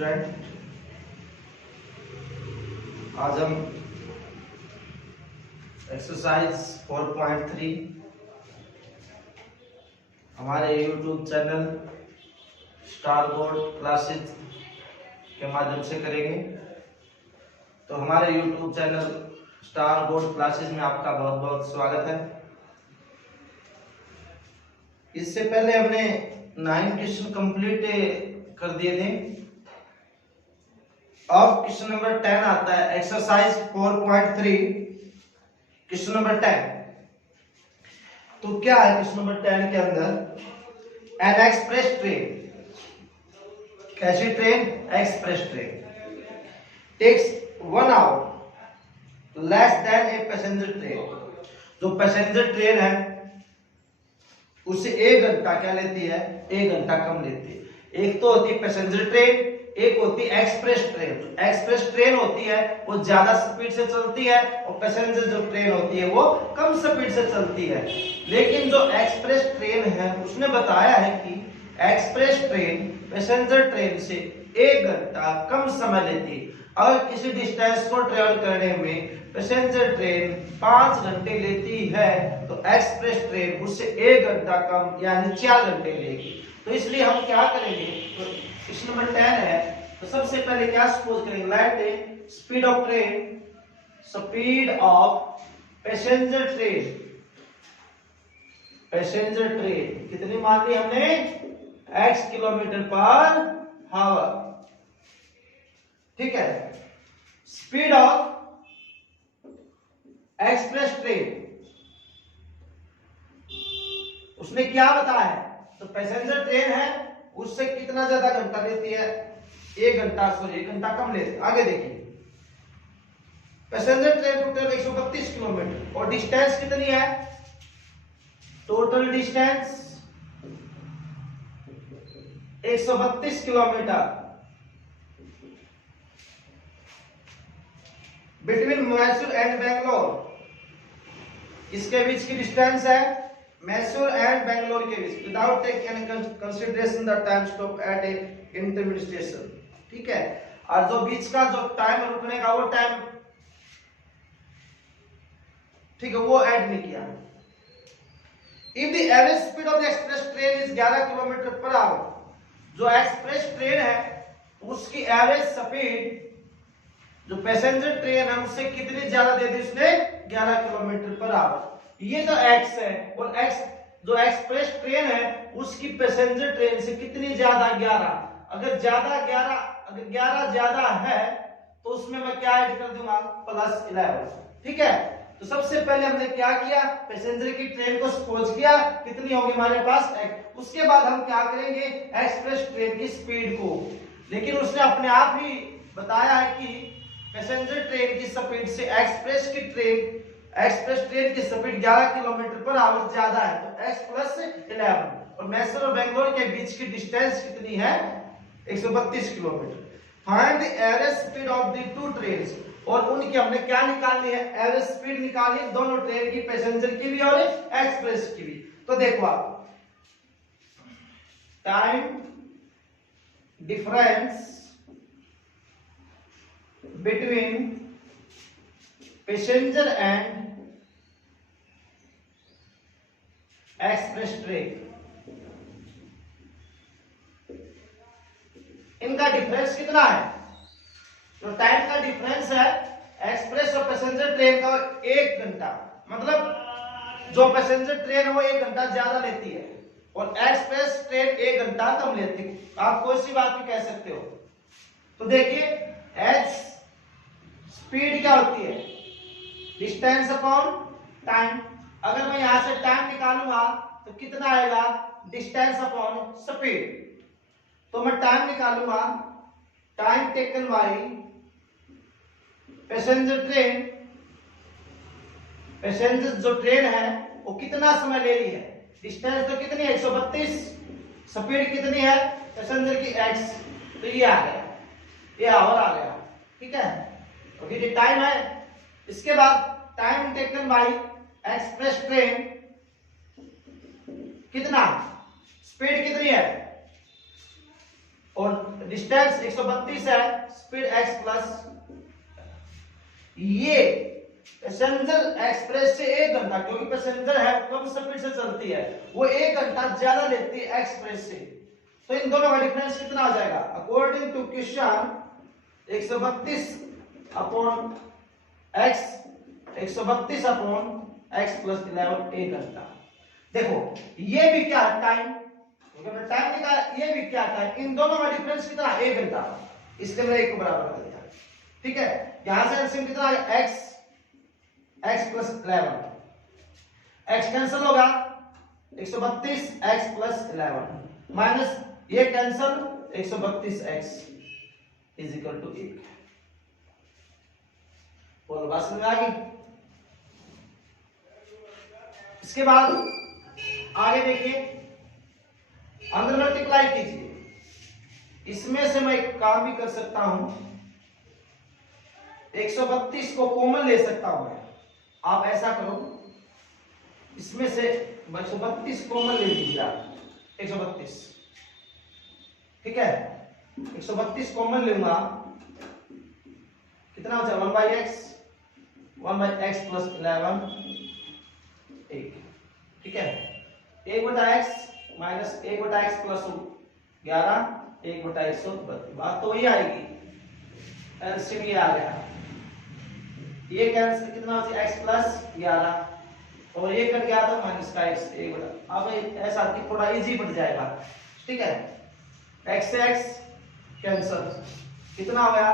Student, आज हम exercise 4.3 हमारे YouTube channel star board classes के माध्यम से करेंगे। तो हमारे YouTube channel star board classes में आपका बहुत बहुत स्वागत है। इससे पहले हमने 9 क्वेश्चन कंप्लीट कर दिए थे। अब क्वेश्चन नंबर 10 आता है, एक्सरसाइज 4.3 क्वेश्चन नंबर 10। तो क्या है क्वेश्चन नंबर 10 के अंदर? एन एक्सप्रेस ट्रेन, कैसी ट्रेन? Express train takes 1 hour less than a passenger train. जो पैसेंजर ट्रेन है उससे 1 घंटा क्या लेती है? 1 घंटा कम लेती है। एक तो होती है पैसेंजर ट्रेन, एक होती है एक्सप्रेस ट्रेन। एक्सप्रेस ट्रेन होती है वो ज्यादा स्पीड से चलती है और पैसेंजर जो ट्रेन होती है वो कम स्पीड से चलती है। लेकिन जो एक्सप्रेस ट्रेन है उसने बताया है कि एक्सप्रेस ट्रेन पैसेंजर ट्रेन से 1 घंटा कम समय लेती है। अगर किसी डिस्टेंस को ट्रेवल करने में पैसेंजर ट्रेन 5 घंटे लेती है तो एक्सप्रेस ट्रेन उससे 1 घंटा कम यानी 4 घंटे लेगी। तो इसलिए हम क्या करेंगे? तो क्वेश्चन नंबर 10 है, तो सबसे पहले क्या सपोज करेंगे? Let speed of train, speed of passenger train, passenger train कितनी मान ली हमने? x kilometre per hour. ठीक है। स्पीड ऑफ एक्सप्रेस ट्रेन उसने क्या बताया है? तो पैसेंजर ट्रेन है उससे कितना ज्यादा घंटा लेती है? 1 घंटा, सॉरी 1 घंटा कम लेती है। आगे देखिए, पैसेंजर ट्रेन टोटल 132 किलोमीटर और डिस्टेंस कितनी है? Total distance 132 kilometre between Mysore and Bangalore. इसके बीच की डिस्टेंस है मैसूर एंड बेंगलोर के बीच, without taking any consideration the time stop at a intermediate station. ठीक है। और जो बीच का जो टाइम रुकने का वो टाइम, ठीक है, वो ऐड नहीं किया। If the average speed of the express train is 11 kilometre per hour, जो एक्सप्रेस ट्रेन है उसकी एवरेज स्पीड जो पैसेंजर ट्रेन है उससे कितनी ज्यादा दे दी उसने? 11 किलोमीटर पर आवर। ये जो x है और x जो एक्सप्रेस ट्रेन है उसकी पैसेंजर ट्रेन से कितनी ज्यादा? 11। अगर 11 ज्यादा है तो उसमें मैं क्या ऐड कर दूंगा? +11। ठीक है। तो सबसे पहले हमने क्या किया? पैसेंजर की ट्रेन को सपोज किया कितनी होगी हमारे पास x। उसके बाद हम क्या करेंगे? एक्सप्रेस ट्रेन की स्पीड को। लेकिन उसने अपने आप ही बताया है कि पैसेंजर ट्रेन की स्पीड से एक्सप्रेस ट्रेन की स्पीड 11 किलोमीटर पर आवर ज्यादा है, तो x + 11। और मैसूर और बेंगलोर के बीच की डिस्टेंस कितनी है? 132 kilometre. Find the average speed of the to trains. और उनकी हमने क्या निकालनी है? एवरेज स्पीड निकालनी है दोनों ट्रेन की, पैसेंजर की भी और एक्सप्रेस की भी। तो देखो आप, time difference between passenger and express train, इनका डिफरेंस कितना है? जो टाइम का डिफरेंस है एक्सप्रेस और पैसेंजर ट्रेन का 1 घंटा, मतलब जो पैसेंजर ट्रेन है वो 1 घंटा ज्यादा लेती है और एक्सप्रेस ट्रेन 1 घंटा कम लेती है। आप कोई सी बात भी कह सकते हो। तो देखिए, h स्पीड क्या होती है? Distance upon time. अगर मैं यहां से टाइम निकालूंगा तो कितना आएगा? Distance upon speed. तो मैं टाइम निकालूंगा, time taken by passenger train. Passenger जो ट्रेन है वो कितना समय ले रही है? डिस्टेंस तो कितनी है? 132। स्पीड कितनी है पैसेंजर की? x। तो ये आ गया, ये आवर आ गया। ठीक है। तो ये टाइम है। इसके बाद time taken by express train कितना? स्पीड कितनी है? और डिस्टेंस 132 है, स्पीड x प्लस, ये पैसेंजर एक्सप्रेस से 1 घंटा, क्योंकि पैसेंजर है कम स्पीड से चलती है, वो 1 घंटा ज्यादा लेती है एक्सप्रेस से, तो इन दोनों का डिफरेंस कितना आ जाएगा? According to question 132 upon x, 132 upon x plus 11 1 घंटा। देखो ये भी क्या है? टाइम, क्योंकि हमने टाइम निकाला, ये भी क्या है? इन दोनों का डिफरेंस कितना? 1 घंटा, इसलिए मैंने 1 को बराबर कर दिया। ठीक है, यहां से एलसीएम कितना आ गया? x प्लस 11, x कैंसिल होगा, 132 x प्लस 11 माइनस ये cancel, 132 x is equal to 1। बोल बात समझ में आ गई? इसके बाद आगे देखिए, अंदर मल्टीप्लाई कीजिए, इसमें से मैं एक काम भी कर सकता हूं, 132 को कॉमन ले सकता हूं मैं। आप ऐसा करो, इसमें से 132 कॉमन ले लीजिए आप, 132, ठीक है, 132 कॉमन लूंगा, कितना बचा? 1/x प्लस 11 1, ठीक है, 1/x माइनस 1/x प्लस 11 1/132, बात तो वही आएगी, एलसीएम ये आ गया, ये कैंसिल, कितना बचा? x प्लस 11 और ये कट गया तो माइनस का x 1 अब ऐसा कि थोड़ा इजी पड़ जाएगा, ठीक है, x से x कैंसिल, कितना हो गया?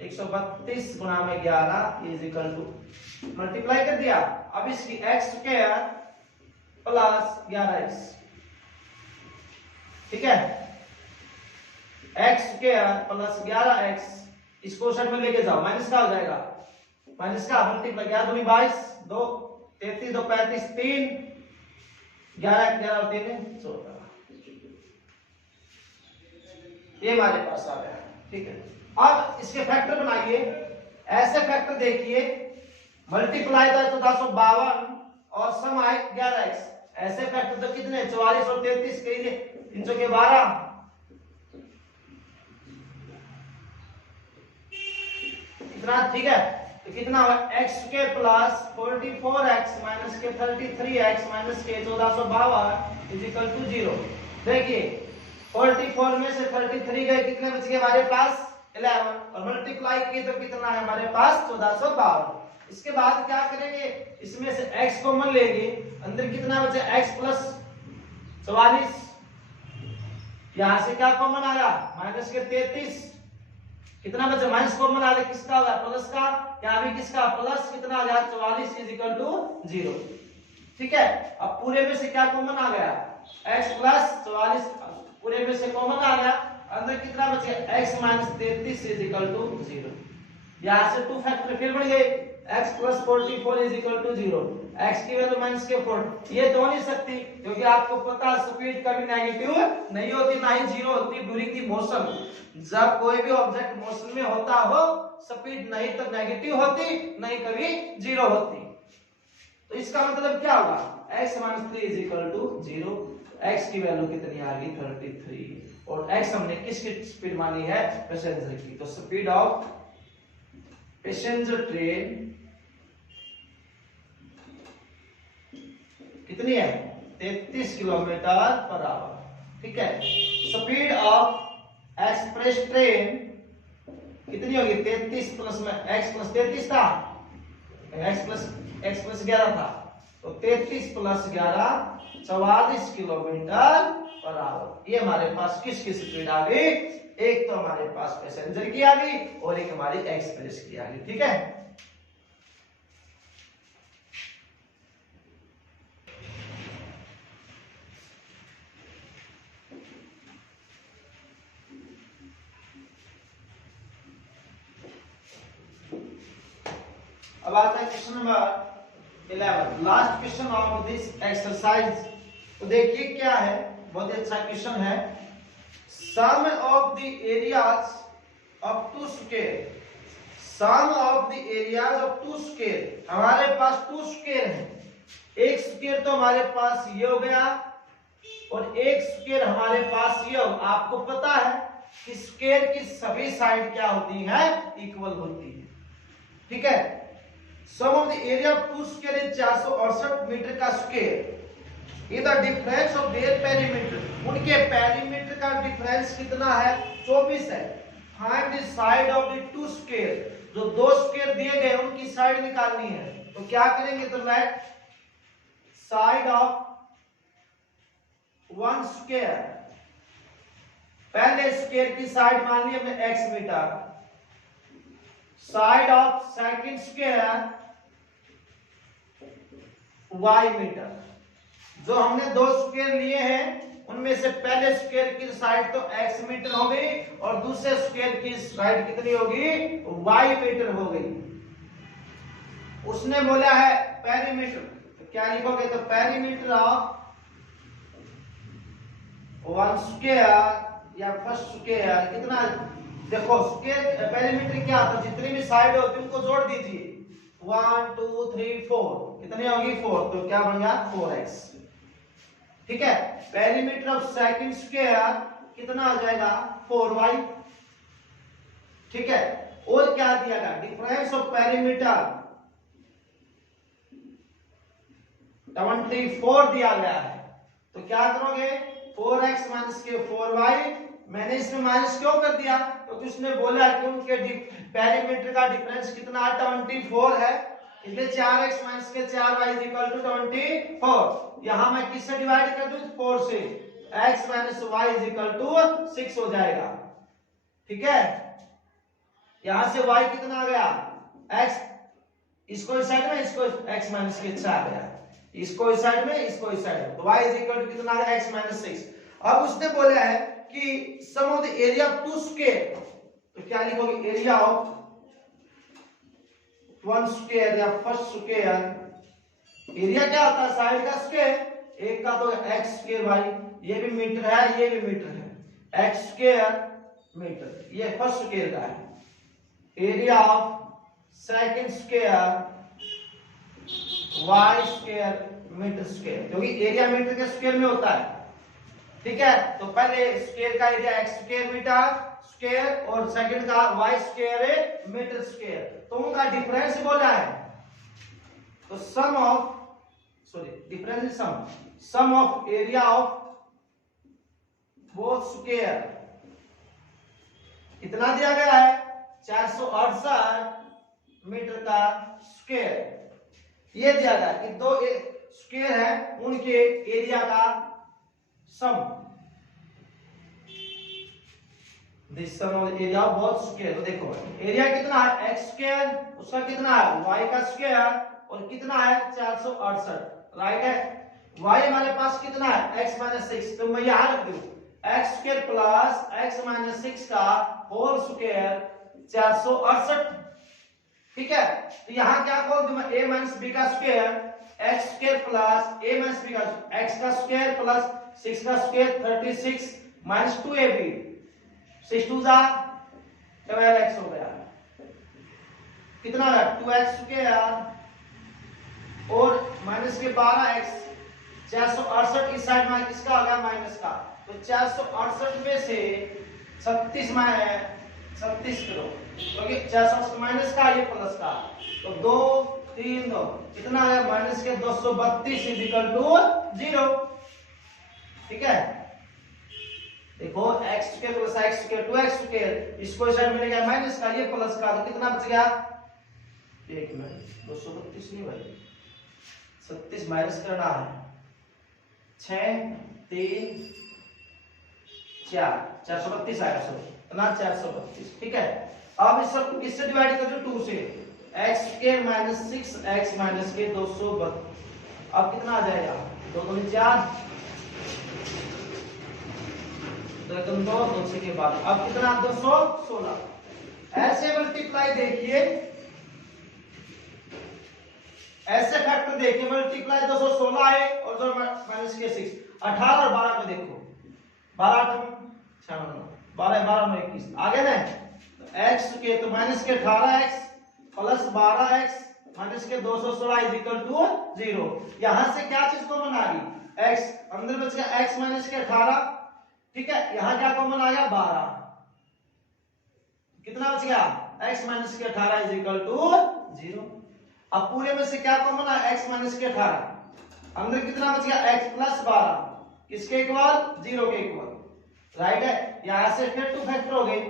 132 गुणा में 11 इज इक्वल टू, मल्टीप्लाई कर दिया, अब इसकी x स्क्वायर प्लस 11x, ठीक है, x स्क्वायर प्लस 11x, इसको साइड में लेके जाओ, माइनस का हो जाएगा, माइनस का मल्टीप्लाई 11 दूनी 22, 2 33 2 35 3 11 11 और 3 14, ये हमारे पास आ गया, ठीक है। अब इसके फैक्टर बनाइए, ऐसे फैक्टर देखिए, मल्टीप्लाई का 1452 और सम आए 11x, ऐसे फैक्टर तो कितने? 44 और 33 कीजिए, 300 के 12, इतना, ठीक है, तो कितना होगा? x के प्लस 44x माइनस के 33x माइनस के 1452 इज इक्वल टू 0। देखिए 44 में से 33 गए, कितने बच गए हमारे पास? 11, और मल्टीप्लाई किए तो कितना है हमारे पास? 1452। इसके बाद क्या करेंगे? इसमें से x कॉमन लेंगे, अंदर कितना बचे? x प्लस 44, यहां से क्या कॉमन आया? माइनस के 33, कितना बचे? माइनस कॉमन आ गया, किसका होगा? प्लस का, यहां भी किसका? प्लस, कितना आ गया? 44 इज इक्वल टू 0, ठीक है। अब पूरे में से क्या कॉमन आ गया? x प्लस 44 पूरे में से कॉमन आ गया, अंदर कितना बचे? x minus 33 is equal to 0। यहां से 2 फैक्टर फिर बढ़ गए, x plus 44 is equal to 0, x की वैल्यू माइनस के 4, ये तो नहीं सकती, क्योंकि आपको पता स्पीड कभी नेगेटिव नहीं होती, ना ही जीरो होती ड्यूरिंग दी मोशन। जब कोई भी ऑब्जेक्ट मोशन में होता हो, स्पीड नहीं तो नेगेटिव होती, नहीं कभी जीरो होती। तो इसका मतलब क्या होगा? x minus 3 is equal to 0, x की वैल्यू कितनी आ गई? 33, और x हमने किसकी स्पीड मानी है? पैसेंजर की। तो स्पीड ऑफ पैसेंजर ट्रेन कितनी है? 33 किलोमीटर पर आवर, ठीक है। स्पीड ऑफ एक्सप्रेस ट्रेन कितनी होगी? 33 प्लस में x प्लस 33 था, x प्लस 11 था, तो 33 प्लस 11 44 किलोमीटर पर आवर। ये हमारे पास किसकी स्पीड आ गई? एक तो हमारे पास पैसेंजर की आ गई और एक हमारी एक्सप्रेस की आ गई, ठीक है। अब आता है question number 11, last question of this exercise. तो देखिए क्या है, बहुत ही अच्छा क्वेश्चन है। Sum of the areas of two square, sum of the areas of two square, हमारे पास 2 स्क्वायर है, एक स्क्वायर तो हमारे पास ये हो गया और एक स्क्वायर हमारे पास ये हो। आपको पता है कि स्क्वायर की सभी साइड क्या होती है, इक्वल होती है। ठीक है, sum of the area of two square is 468 metre का स्क्वायर। ये the difference of their perimeter, उनके पेरीमीटर का डिफरेंस कितना है, 24 है। Find the side of the two square, जो दो स्क्वायर दिए गए उनकी साइड निकालनी है। तो क्या करेंगे, तो let side of one square, पहले स्क्वायर की साइड मान ली हमने x metre, side of second square y metre. जो हमने दो स्क्वायर लिए हैं उनमें से पहले स्क्वायर की साइड तो x मीटर हो गई और दूसरे स्क्वायर की साइड कितनी होगी, y मीटर हो गई। उसने बोला है पेरीमीटर, तो क्या लिखोगे, तो पेरीमीटर ऑफ वन स्क्वायर या फर्स्ट स्क्वायर कितना, देखो स्क्वायर पेरीमीटर क्या होता है, जितनी भी साइड होती है उनको जोड़ दीजिए, 1 2 3 4, कितनी होगी 4, तो क्या बन गया 4x। ठीक है, पेरीमीटर ऑफ सेकंड स्क्वायर कितना हो जाएगा 4y। ठीक है, और क्या दिया गया, डिफरेंस ऑफ पेरीमीटर 24 दिया गया है। तो क्या करोगे, 4x माइनस के 4y, मैंने इसमें माइनस क्यों कर दिया, क्योंकि तो उसने बोला कि उनके पेरीमीटर का डिफरेंस कितना 24 है, इसलिए 4x माइनस के 4y इज इक्वल टू 24। यहां मैं किससे डिवाइड कर दूं, 4 से, x minus y is equal to 6 हो जाएगा। ठीक है, यहां से y कितना आ गया, x, इसको इस साइड में, इसको x माइनस के 4 आ गया, इसको इस साइड में, इसको इस साइड में, तो y इज इक्वल टू कितना आ गया, x माइनस 6। अब उसने बोला है कि sum of the area of two square, तो क्या लिखोगे, एरिया ऑफ वन स्क्वायर या फर्स्ट स्क्वायर, एरिया क्या होता है, साइड का स्क्वायर, एक का तो x स्क्वायर y, ये भी मीटर है, ये भी मीटर है, x स्क्वायर मीटर, ये फर्स्ट स्क्वायर का है। Area of second square y square metre square, क्योंकि एरिया मीटर के स्क्वायर में होता है। ठीक है, तो पहले स्क्वायर का area x square metre square और सेकंड का y स्क्वायर मीटर स्क्वायर, तो उनका डिफरेंस बोला है। तो sum of, sorry difference is sum of area of both square कितना दिया गया है, 468 मीटर का स्क्वायर। ये दिया गया कि दो स्क्वायर है उनके एरिया का sum, this sum of area of both square. तो देखो एरिया कितना है, x स्क्वायर, उसका कितना है y का स्क्वायर, और कितना है 468, राइट है। y हमारे पास कितना है x माइनस 6, तो मैं यहां रख दूं x square plus x minus 6 का होल स्क्वायर 468। ठीक है, तो यहां क्या खोल दूं मैं, a माइनस b का square, x square plus a minus b का x का स्क्वायर प्लस 6 का स्क्वायर 36 माइनस 2ab, 6 2 जा 12x हो गया, कितना है 2x स्क्वायर और माइनस के 12x, 468 इस साइड में किसका आ गया, माइनस का, तो 468 में से 36 करो, क्योंकि 468 माइनस का, ये प्लस का, तो 2 3 2 कितना आ गया, माइनस के 232 इज इक्वल टू 0। ठीक है, देखो x square plus x square 2x square, इसको इस साइड मिलेगा माइनस का, ये प्लस का, तो कितना बच गया, एक मिनट 232 नहीं भाई, 36 माइनस करना है, 6 3 4 432 आया, सर इतना 432। ठीक है, अब इस सब किससे डिवाइड कर दो, 2 से, x square minus 6x minus के 232, अब कितना आ जाएगा, 2 2 4 2 2 के बाद अब कितना 216। ऐसे मल्टीप्लाई देखिए, ऐसे फैक्टर देखिए, मल्टीप्लाई 216 है और जो माइनस के 6, 18 और 12 को देखो, 12 12 12 21 आगे ना, तो x के तो माइनस के 18x प्लस 12x माइनस के 216 इज इक्वल टू 0। यहां से क्या चीज कॉमन आ गई, x, अंदर बच गया x माइनस के 18। ठीक है, यहां क्या कॉमन आ गया 12, कितना बच गया x माइनस के 18 इज इक्वल टू 0। अब पूरे में से क्या कॉमन है x माइनस के 18, अंदर कितना बच गया x प्लस 12, किसके इक्वल 0 के इक्वल, राइट है। यहां से फिर टू फैक्टर हो गई,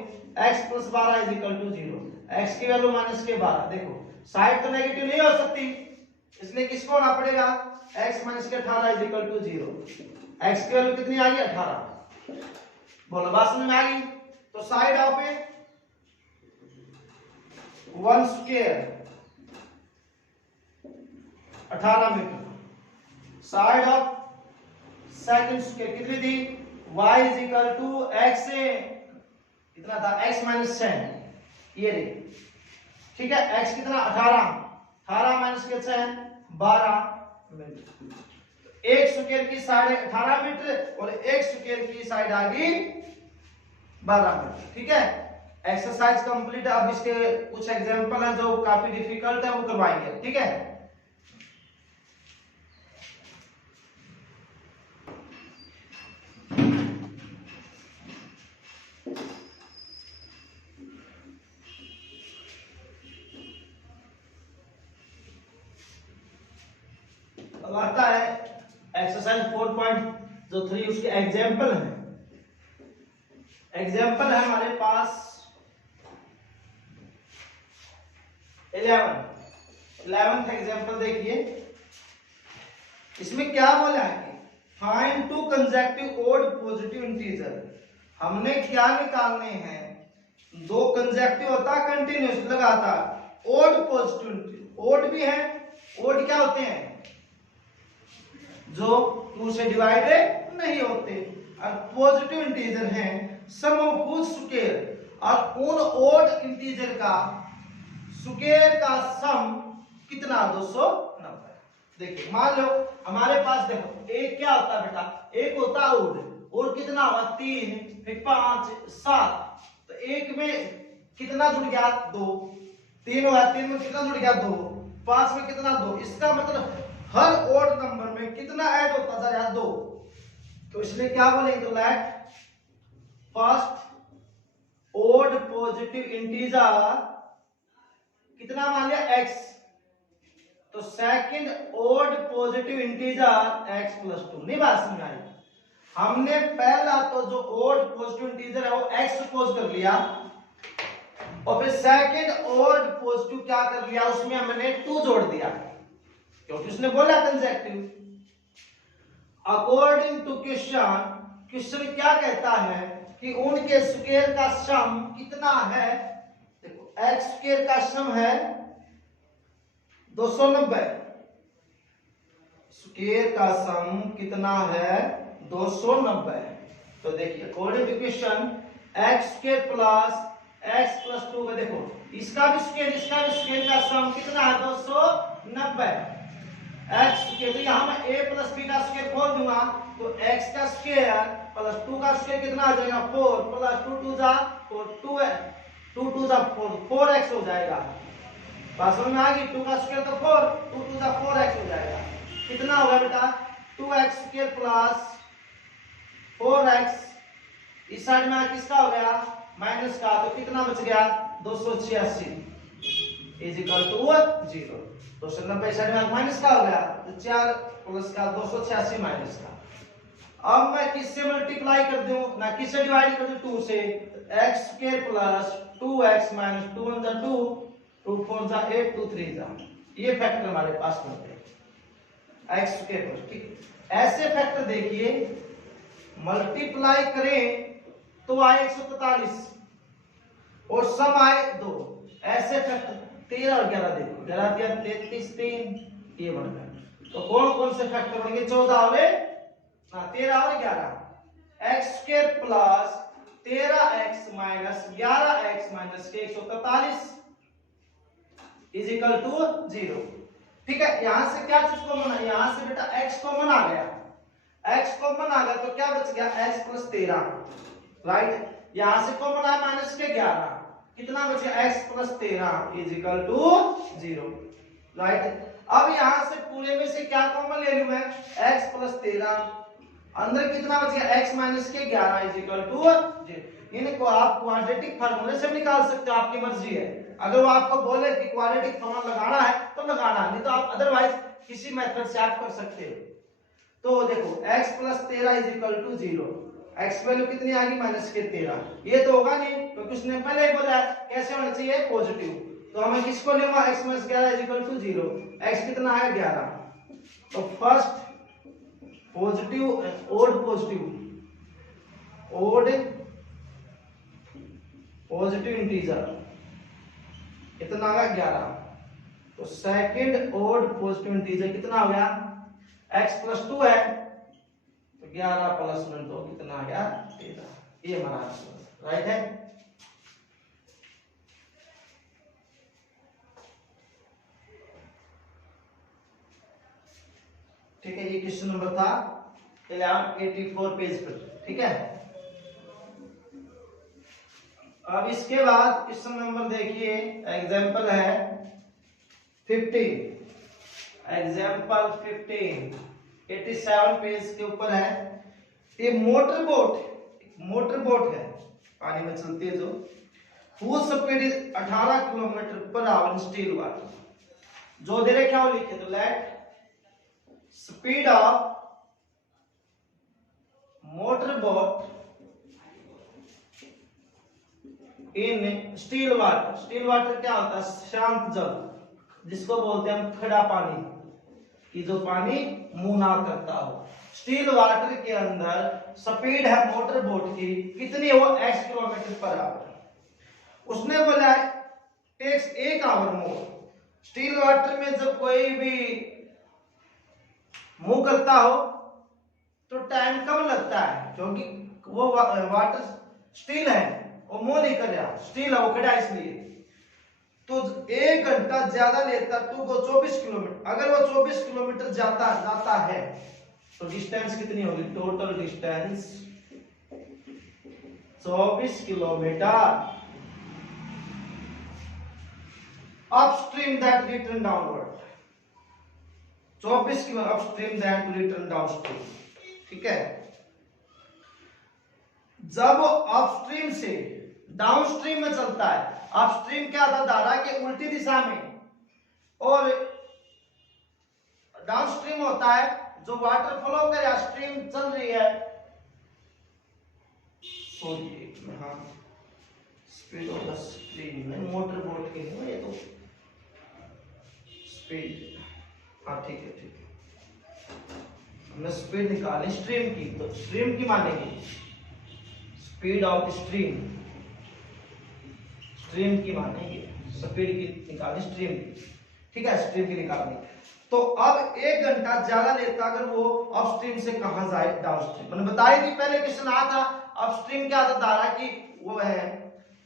x plus 12 is equal to 0, x की वैल्यू माइनस के 12, देखो साइड तो नेगेटिव नहीं हो सकती, इसलिए किसको होना पड़ेगा x माइनस के 18 इज इक्वल टू 0, x की वैल्यू कितनी आ गई 18, बोलो बात समझ में आ गई। तो side of a 1 square 18 metre, side of second square कितनी थी y is equal to x से कितना था x माइनस 10, ये देखिए ठीक है, x कितना 18 माइनस के 10 12 मीटर, एक स्क्वायर की साइड 18 मीटर और एक स्क्वायर की साइड आ गई 12 मीटर, ठीक है। एक्सरसाइज कंप्लीट है। अब इसके कुछ एग्जांपल है जो काफी डिफिकल्ट है वो करवाएंगे, ठीक है। अब आता है एक्सरसाइज 4.3 उसके एग्जांपल है। एग्जांपल है हमारे पास 11th एग्जांपल देखिए, इसमें क्या बोला है कि find two consecutive odd positive integer. हमने क्या निकालने हैं, दो कंसेक्यूटिव होता है कंटिन्यूस लगातार, ओड पॉजिटिव, ओड भी है, ओड क्या होते हैं जो 2 से डिवाइडेड नहीं होते, और पॉजिटिव इंटीजर हैं सम ऑफ व्हिच स्क्वायर, और उन ओड इंटीजर का स्क्वायर का सम कितना 290। देखिए मान लो हमारे पास, देखो एक क्या होता है बेटा, एक होता है ओड, और कितना हुआ 3 फिर 5 7, तो एक में कितना जुड़ गया 2, 3 हुआ, 3 में कितना जुड़ गया 2, 5 में कितना 2, इसका मतलब हर ओड नंबर में कितना ऐड होता जा रहा 2, तो इसलिए क्या बोलेंगे, तो let first odd positive integer कितना मान लिया x, तो second odd positive integer x plus 2। नहीं बात समझ आई, हमने पहला तो जो ओड पॉजिटिव इंटीजर है वो x सपोज कर लिया, और फिर सेकंड ओड पॉजिटिव क्या कर लिया, उसमें हमने 2 जोड़ दिया क्योंकि उसने बोला कंसेक्यूटिव। अकॉर्डिंग टू क्वेश्चन क्या कहता है कि उनके स्क्वायर का सम कितना है, देखो x स्क्वायर का सम है 290, स्क्वायर का सम कितना है 290। तो देखिए according to question x square plus x plus 2 का देखो इसका भी स्क्वायर का सम कितना है 290 x स्क्वायर, तो यहां मैं a प्लस b का स्क्वायर खोल दूंगा तो x का स्क्वायर प्लस 2 का स्क्वायर कितना आ जाएगा 4 प्लस 2 2 जा 4 2 2 जा 4 4x हो जाएगा। बात समझ में आ गई, 2 का स्क्वायर तो 4 2 2 जा 4x हो जाएगा। कितना होगा बेटा 2x स्क्वायर प्लस 4x, इस साइड में किसका हो गया माइनस का, तो कितना बच गया 286 इज इक्वल टू 0। 290 साइड में माइनस का हो गया तो 4 प्लस का 286 माइनस का। अब मैं किससे मल्टीप्लाई कर दूं ना किससे डिवाइड कर दूं 2 से, x square plus 2x minus 2 1 जा 2 2 4 जा 8 2 3 जा, ये फैक्टर हमारे पास बनते हैं x स्क्वायर प्लस, ठीक। ऐसे फैक्टर देखिए मल्टीप्लाई करें तो आए 143 और सम आए 2, ऐसे फैक्टर 13 और 11 देखो 11 दिया 33 3, ये बन गया। तो कौन कौन से फैक्टर बनेंगे 14 और 13 और 11, x square plus 13x minus 11x minus 143 is equal to 0। ठीक है, यहां से क्या चीज कॉमन है, यहां से बेटा x कॉमन आ गया, x कॉमन आ गया तो क्या बच गया x प्लस 13, राइट। यहां से कॉमन आया माइनस के 11, कितना बच गया x plus 13 is equal to 0, right. अब यहां से पूरे में से क्या कॉमन ले लूं मैं x प्लस 13, अंदर कितना बच गया x माइनस के 11 इज इक्वल टू 0। इनको आप क्वाड्रेटिक फार्मूले से निकाल सकते हो, आपकी मर्जी है। अगर वो आपको बोले कि क्वाड्रेटिक फार्मूला लगाना है तो लगाना, नहीं तो आप अदरवाइज किसी मेथड से आप कर सकते हो। तो देखो x + 13 = 0, x वैल्यू कितनी आ गई -13। ये तो होगा नहीं क्योंकि उसने पहले ही बोला है कैसे होना चाहिए, पॉजिटिव। तो हमें किसको लेना, x - 11 = 0, x कितना है 11। तो first positive odd positive integer कितना आ गया 11। तो सेकंड ओड पॉजिटिव इंटीजर कितना हो गया, x + 2 है तो 11 + 2 कितना आ गया 13। ये हमारा आंसर राइट है। ठीक है, ये क्वेश्चन नंबर था 1184 पेज पर। ठीक है, अब इसके बाद क्वेश्चन नंबर देखिए, एग्जांपल है 15, एग्जांपल 15 87 पेज के ऊपर है। ये मोटर बोट है, पानी में चलती है, जो whose speed is 18 km/h in still water. जो दे रखे क्या लिखे, तो let speed of motor boat in still water. Still water क्या होता है, शांत जल, जिसको बोलते हैं हम खड़ा पानी, कि जो पानी मुंह ना करता हो। स्टिल वाटर के अंदर स्पीड है मोटर बोट की कितनी हो, x km/h। उसने बोला है takes 1 hour more. Still water में जब कोई भी मूव करता हो तो टाइम कम लगता है, क्योंकि वो वाटर स्टिल है, वो मूव नहीं कर रहा, स्टिल है, वो खड़ा है, इसलिए। तो 1 घंटा ज्यादा लेता तो वो 24 किलोमीटर। अगर वो 24 किलोमीटर जाता है तो डिस्टेंस कितनी होगी, total distance 24 kilometre upstream that return downward. 24 kilometre upstream that return downstream. ठीक है, जब अपस्ट्रीम से डाउनस्ट्रीम में चलता है, अपस्ट्रीम क्या था, धारा के उल्टी दिशा में, और डाउनस्ट्रीम होता है जो वाटर फ्लो कर रहा, स्ट्रीम चल रही है। स्पीड ऑफ द स्ट्रीम में मोटर बोट की है, ये तो स्पीड, हाँ ठीक है, हमने स्पीड निकाली स्ट्रीम की, तो स्ट्रीम की मानेगी स्पीड ऑफ स्ट्रीम की मानेगी, स्पीड की निकालनी स्ट्रीम की। ठीक है, स्ट्रीम की निकालनी। तो अब 1 घंटा ज्यादा लेता अगर वो अपस्ट्रीम से कहां जाए, डाउनस्ट्रीम। मैंने बताई थी पहले क्वेश्चन आया था, अपस्ट्रीम क्या था, धारा की वो है,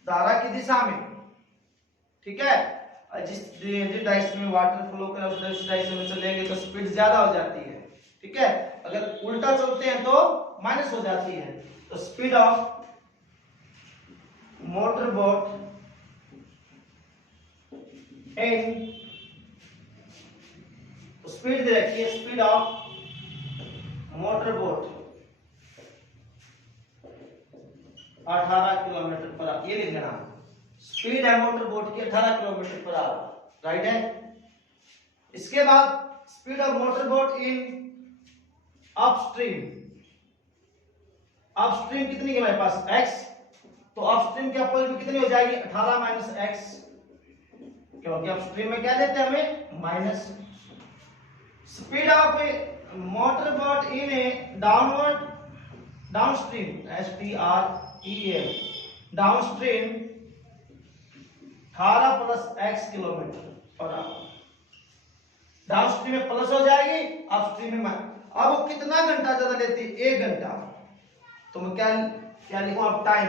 धारा की दिशा में। ठीक है, जिस डायरेक्शन में वाटर फ्लो कर उस डायरेक्शन में चलेंगे तो स्पीड ज्यादा हो जाती है। ठीक है, अगर उल्टा चलते हैं तो माइनस हो जाती है। तो speed of motor boat in, speed दे रखी है, speed of motor boat 18 km/h। ये लिख लेना, स्पीड है मोटर बोट की 18 km/h। राइट है। इसके बाद speed of motor boat in upstream. Upstream कितनी है हमारे पास, x। तो अपस्ट्रीम की अपोजिट कितनी हो जाएगी, 18 - x, क्योंकि अपस्ट्रीम में क्या लेते हैं हमें, minus. Speed of motor boat in A downstream, STREM, downstream 18 + x km/h। Downstream में प्लस हो जाएगी, अपस्ट्रीम में माइनस। अब वो कितना घंटा ज्यादा लेती है, 1 घंटा। तो मैं क्या लिखूं, अब time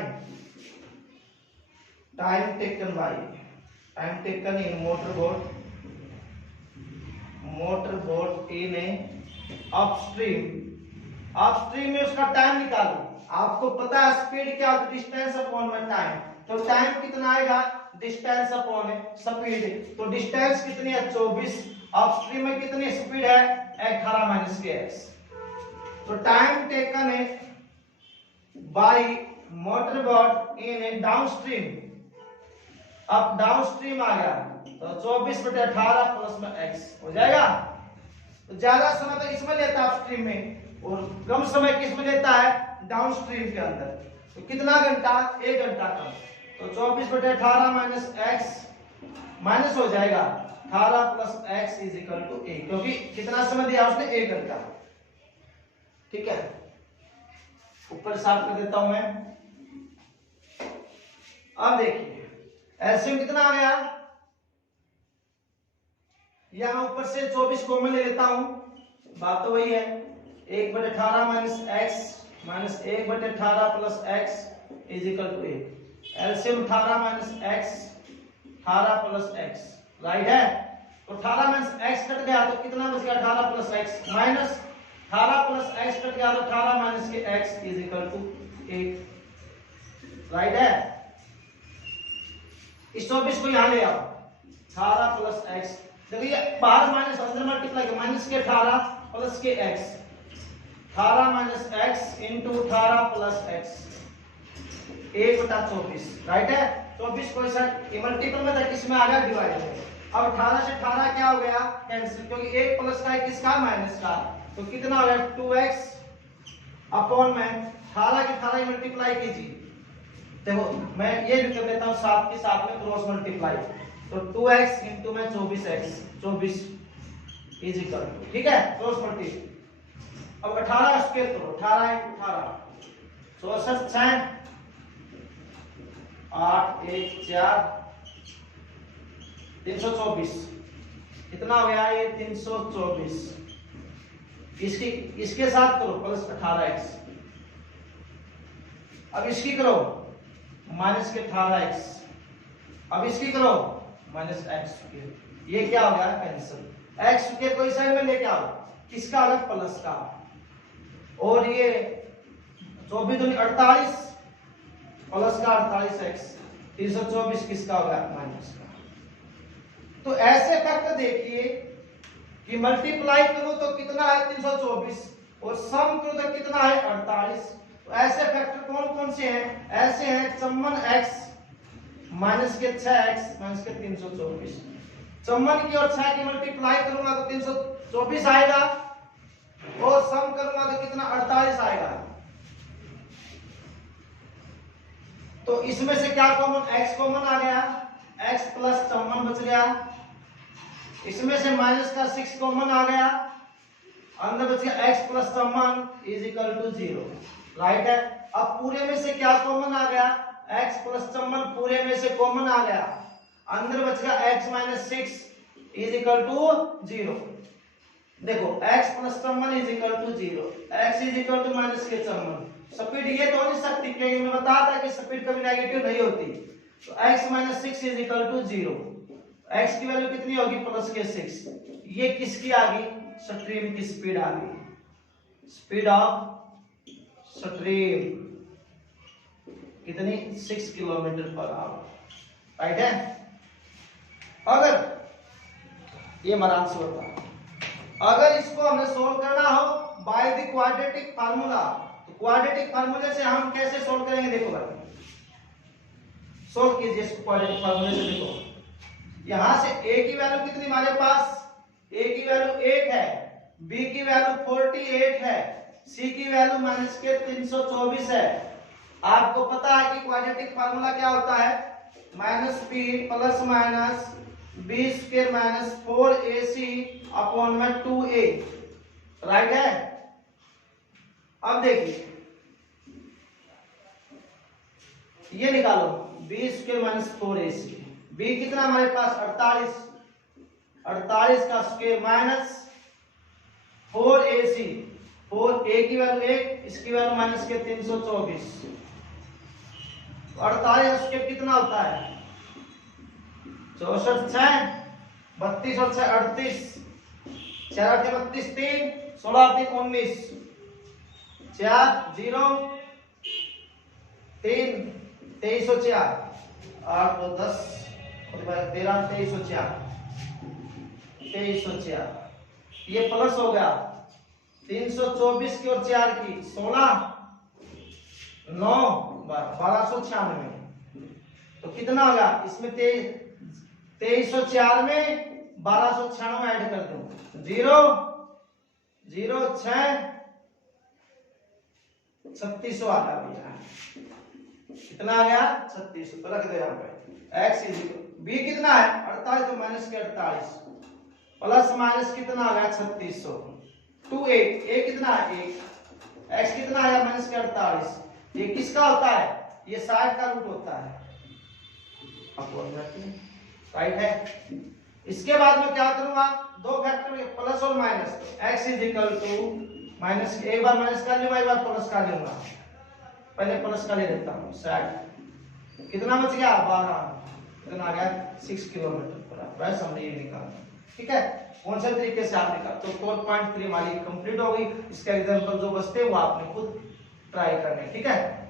taken in motor boat in A upstream में उसका टाइम निकालो। आपको पता है स्पीड क्या होती है, डिस्टेंस अपॉन में टाइम। तो टाइम कितना आएगा, डिस्टेंस अपॉन स्पीड। तो डिस्टेंस कितनी है, 24। अपस्ट्रीम में कितनी स्पीड है, 18 - x। तो टाइम टेकन है by motor boat in downstream, अब डाउन स्ट्रीम आ गया तो 24/18 प्लस में x हो जाएगा। तो ज्यादा समय तो इसमें लेता है अपस्ट्रीम में और कम समय किसमें लेता है डाउन स्ट्रीम के अंदर। तो कितना घंटा, 1 घंटा कम। तो 24/18 माइनस x माइनस हो जाएगा 18 plus x is equal to 1, क्योंकि कितना समय दिया उसने 1 घंटा। ठीक है, ऊपर साफ कर देता हूं मैं। अब देखिए एलसीएम कितना आ गया, यहां ऊपर से 24 कॉमन ले लेता हूं, बात तो वही है 1/18 minus x minus 1/18 plus x is equal to 1। LCM 18 minus x 18 plus x, right है। तो 18 माइनस x कट गया तो कितना बच गया 18 plus x, minus 18 plus x cut गया तो 18 माइनस के x is equal to 1, right है। इस 24 को यहां ले आओ, 18 प्लस x, देखिए बाहर माइनस अंदर मल्टीप्लाई कर, माइनस के 18 प्लस के x, 18 minus x into 18 plus x 1/24, right है। 24 को ऐसा मल्टीपल में था, किसमें आ गया डिवाइड में। अब 18 से 18 क्या हो गया कैंसिल, क्योंकि 1 प्लस का है किसका माइनस का, तो कितना हो गया 2x अपॉन में 18 के 18 मल्टीप्लाई कीजिए। देखो मैं ये भी कर देता हूं साथ के साथ में क्रॉस मल्टीप्लाई, तो 2x इंटू में 24x 24 इज इक्वल टू, ठीक है क्रॉस मल्टीप्लाई। अब 18 स्क्वायर करो, 18 इंटू 18 64 6 8 1 4 324, कितना हो गया ये 324। इसके साथ करो प्लस 18x, अब इसकी करो माइनस के 18x, अब इसकी करो माइनस x, ये क्या हो गया कैंसिल। x के कोई साइड में लेके आओ, किसका आ गया प्लस का, और ये 24 दूनी 48 प्लस का 48x 324 किसका हो गया माइनस का। तो ऐसे फैक्टर देखिए कि मल्टीप्लाई करो तो कितना है 324 और सम करो तो कितना है 48। तो ऐसे फैक्टर कौन कौन से हैं, ऐसे हैं 54x माइनस के 6x माइनस के 324। 54 की और 6 की मल्टीप्लाई करूंगा तो 324 आएगा और सम करूंगा तो कितना 48 आएगा। तो इसमें से क्या कॉमन, x कॉमन आ गया, x प्लस 54 बच गया। इसमें से माइनस का 6 कॉमन आ गया, अंदर बच गया x plus 54 is equal to 0, right है। अब पूरे में से क्या कॉमन आ गया, x प्लस 54 पूरे में से कॉमन आ गया, अंदर बच गया x minus 6 is equal to 0। देखो x plus 54 is equal to 0, x is equal to minus के 54। स्पीड ये तो हो नहीं सकती, क्योंकि मैं बताया था कि स्पीड कभी नेगेटिव नहीं होती। तो x minus 6 is equal to 0, x की वैल्यू कितनी होगी प्लस के 6। ये किसकी आ गई, स्ट्रीम की स्पीड आ गई, स्पीड ऑफ स्ट्रीम कितनी 6 किलोमीटर पर आवर, राइट है। अगर ये हमारा आंसर होता है, अगर इसको हमें सोल्व करना हो बाय द क्वाड्रेटिक फार्मूला, तो क्वाड्रेटिक फार्मूले से हम कैसे सोल्व करेंगे, देखो भाई सोल्व कीजिए इसको क्वाड्रेटिक फार्मूले से। देखो यहां से a की वैल्यू कितनी हमारे पास, a की वैल्यू 8 है, b की वैल्यू 48 है, c की वैल्यू माइनस के 324 है। आपको पता है कि क्वाड्रेटिक फार्मूला क्या होता है, minus b plus minus b square minus 4ac upon में 2a, राइट है। अब देखिए ये निकालो b square minus 4ac, b कितना हमारे पास 48 का स्क्वायर माइनस 4ac, 4a की वैल्यू 1, इसकी वैल्यू माइनस के 324, 48 स्क्वायर कितना होता है 64 6 32 और 6 38, 4 8 32 3 16 3 19, 4 0 3 2304, 8 2 10 13 2304, 2304, ये प्लस हो गया 324 की और 4 की 16 9 1296। तो कितना होगा इसमें 2304 में 1296 ऐड कर दो, 0 0 6 3600 आ गया भैया। कितना आ गया 3600। तो रख दो यहाँ पे x इक्वल बी कितना है 48, तो माइनस के 48 प्लस माइनस कितना आ गया 3600 2 8 a कितना है 1 x कितना आया माइनस के 48। ये किसका होता है ये 60 का रूट होता है राइट है। इसके बाद में क्या करूंगा दो फैक्टर प्लस और माइनस, तो x is equal to minus, एक बार माइनस कर लूंगा एक बार प्लस कर लूंगा, पहले प्लस का ले लेता हूँ 60। कितना बच गया 12, कितना आ गया 6 किलोमीटर पर आवर। बस हमने ये निकाला, ठीक है। कौन से तरीके से आप निकाल, तो 4.3 हमारी कंप्लीट हो गई। इसका एग्जांपल जो बचते हैं वो आपने खुद ट्राई करने, ठीक है।